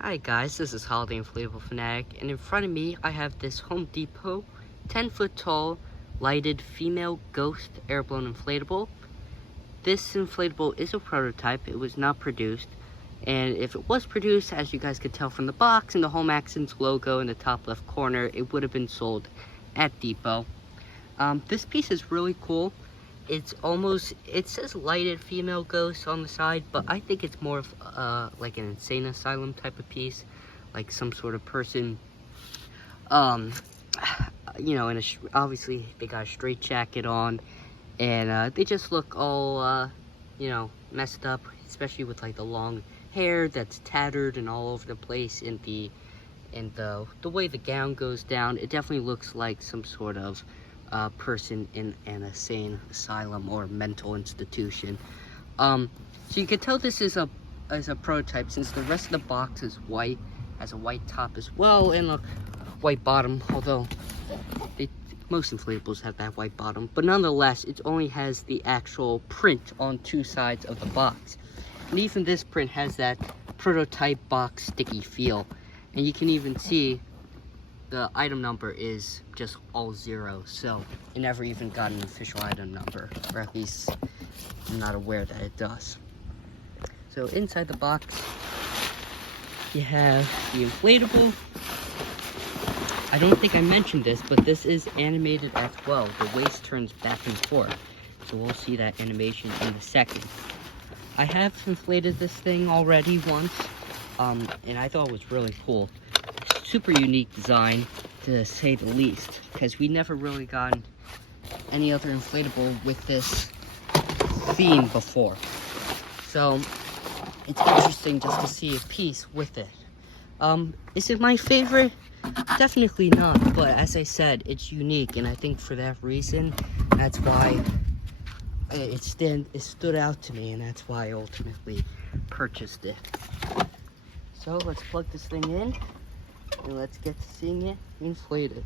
Hi guys, this is Holiday Inflatable Fanatic, and in front of me I have this Home Depot 10-foot tall lighted female ghost airblown inflatable. This inflatable is a prototype. It was not produced, and if it was produced, as you guys could tell from the box and the Home Accents logo in the top left corner, it would have been sold at Depot. This piece is really cool. It says lighted female ghost on the side, but I think it's more of like an insane asylum type of piece, like some sort of person, you know, obviously they got a straight jacket on, and they just look all, you know, messed up, especially with like the long hair that's tattered and all over the place, and the way the gown goes down. It definitely looks like some sort of person in an insane asylum or mental institution. So you can tell this is a prototype, since the rest of the box is white, has a white top as well, and a white bottom, although most inflatables have that white bottom, but nonetheless it only has the actual print on two sides of the box. And even this print has that prototype box sticky feel, and you can even see the item number is just all zero, so it never even got an official item number, or at least I'm not aware that it does. So inside the box, you have the inflatable. I don't think I mentioned this, but this is animated as well. The waist turns back and forth, so we'll see that animation in a second. I have inflated this thing already once, and I thought it was really cool. Super unique design, to say the least, because we never really gotten any other inflatable with this theme before. So it's interesting just to see a piece with it. Is it my favorite? Definitely not, but as I said, it's unique, and I think for that reason, that's why it stood out to me, and that's why I ultimately purchased it. So let's plug this thing in, and let's get to seeing it inflated.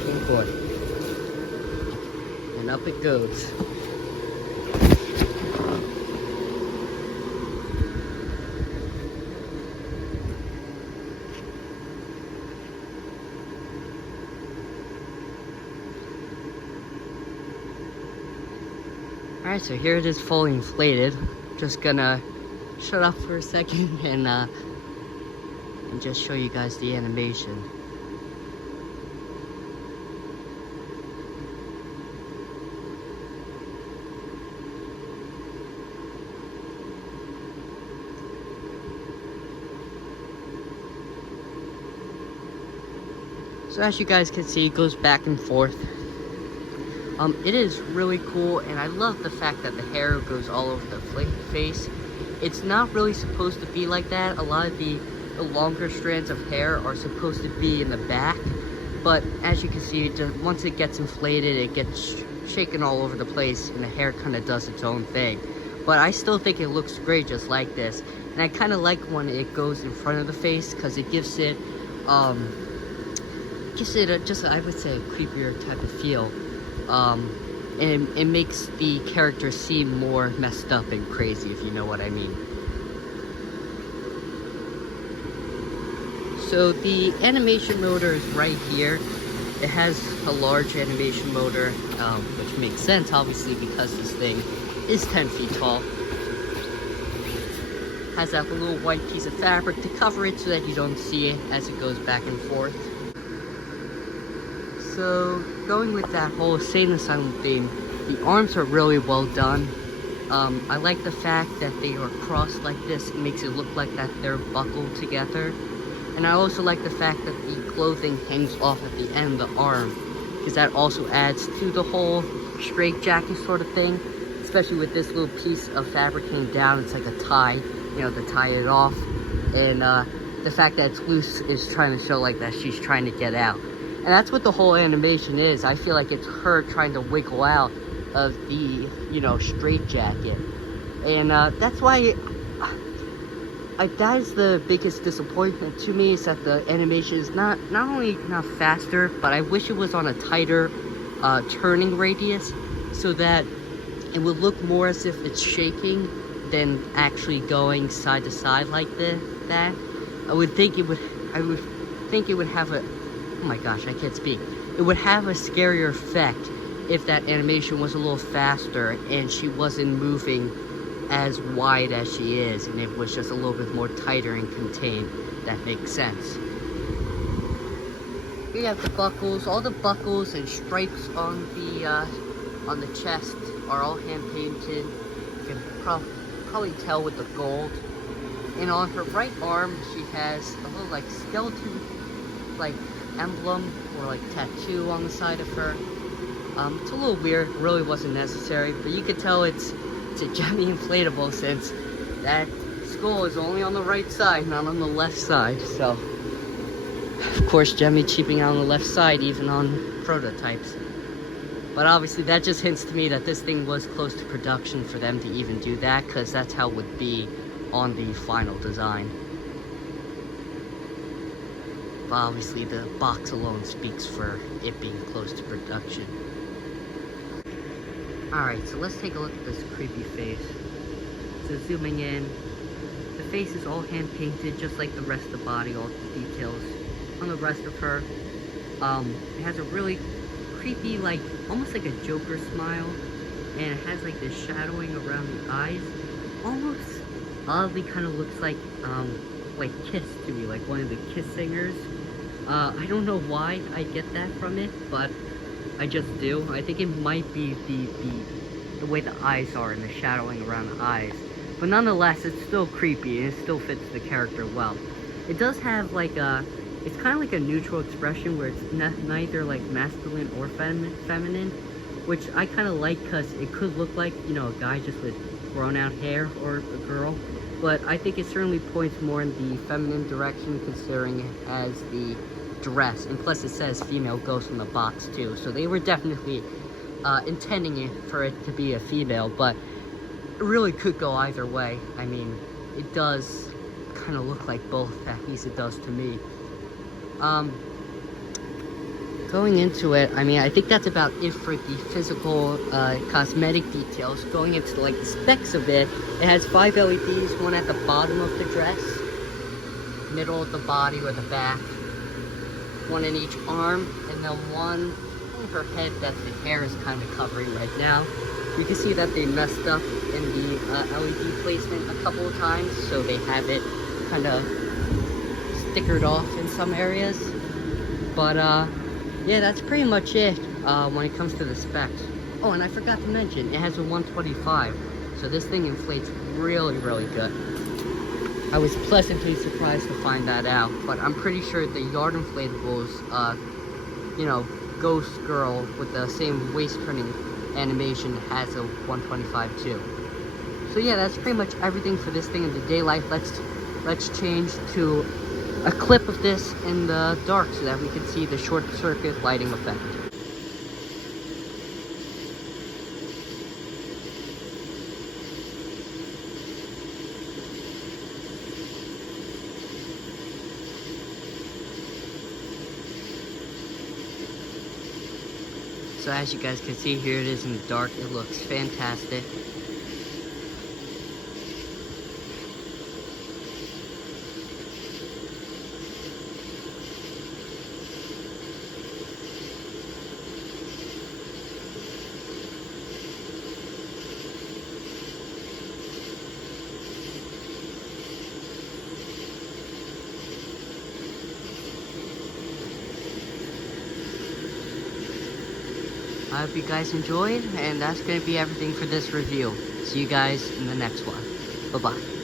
Oh boy. And up it goes. Alright, so here it is fully inflated. Just gonna shut up for a second and just show you guys the animation. So as you guys can see, it goes back and forth. It is really cool, and I love the fact that the hair goes all over the face. It's not really supposed to be like that. A lot of the longer strands of hair are supposed to be in the back, but as you can see, once it gets inflated, it gets shaken all over the place, and the hair kind of does its own thing. But I still think it looks great just like this, and I kind of like when it goes in front of the face, because it gives it, I would say, a creepier type of feel. And it makes the character seem more messed up and crazy, if you know what I mean. So the animation motor is right here. It has a large animation motor, which makes sense, obviously, because this thing is 10 feet tall. Has that little white piece of fabric to cover it so that you don't see it as it goes back and forth. So, going with that whole insane asylum theme, the arms are really well done. I like the fact that they are crossed like this. It makes it look like that they're buckled together. And I also like the fact that the clothing hangs off at the end of the arm, because that also adds to the whole straight jacket sort of thing. Especially with this little piece of fabric hanging down, it's like a tie, you know, to tie it off. And the fact that it's loose is trying to show like that she's trying to get out. And that's what the whole animation is. I feel like it's her trying to wiggle out of the, you know, straight jacket. And that's why that is the biggest disappointment to me, is that the animation is not only not faster, but I wish it was on a tighter turning radius, so that it would look more as if it's shaking than actually going side to side like that. I would think it would have a, oh my gosh, I can't speak. It would have a scarier effect if that animation was a little faster and she wasn't moving as wide as she is, and it was just a little bit more tighter and contained. That makes sense. We have the buckles. All the buckles and stripes on the chest are all hand painted. You can probably tell with the gold. And on her right arm, she has a little like skeleton, like emblem or like tattoo on the side of her. It's a little weird. Really wasn't necessary, but you could tell it's a Gemmy inflatable, since that skull is only on the right side, not on the left side. So, of course, Gemmy cheaping out on the left side, even on prototypes. But obviously, that just hints to me that this thing was close to production for them to even do that, because that's how it would be on the final design. But obviously, the box alone speaks for it being close to production. Alright, so let's take a look at this creepy face. So zooming in, the face is all hand painted, just like the rest of the body, all the details on the rest of her. It has a really creepy, like, almost like a Joker smile, and it has like this shadowing around the eyes. Almost oddly kind of looks like Kiss to me, like one of the Kiss singers. I don't know why I get that from it, but I just do. I think it might be the way the eyes are and the shadowing around the eyes. But nonetheless, it's still creepy and it still fits the character well. It does have like it's kind of like a neutral expression where it's neither like masculine or feminine, which I kind of like, because it could look like, you know, a guy just with grown out hair, or a girl. But I think it certainly points more in the feminine direction, considering it as the dress, and plus it says female ghost on the box too, so they were definitely intending it for it to be a female, but it really could go either way. I mean, it does kind of look like both, at least it does to me. Going into it, I mean, I think that's about it for the physical cosmetic details. Going into like the specs of it, it has 5 LEDs, one at the bottom of the dress, middle of the body or the back, one in each arm, and then one on her head that the hair is kind of covering right now. You can see that they messed up in the LED placement a couple of times, so they have it kind of stickered off in some areas. But yeah, that's pretty much it when it comes to the specs. Oh, and I forgot to mention, it has a 125, so this thing inflates really, really good. I was pleasantly surprised to find that out, but I'm pretty sure the Yard Inflatables, you know, Ghost Girl with the same waist turning animation has a 125 too. So yeah, that's pretty much everything for this thing in the daylight. Let's change to a clip of this in the dark so that we can see the short circuit lighting effect. So as you guys can see, here it is in the dark. It looks fantastic. I hope you guys enjoyed, and that's going to be everything for this review. See you guys in the next one. Bye-bye.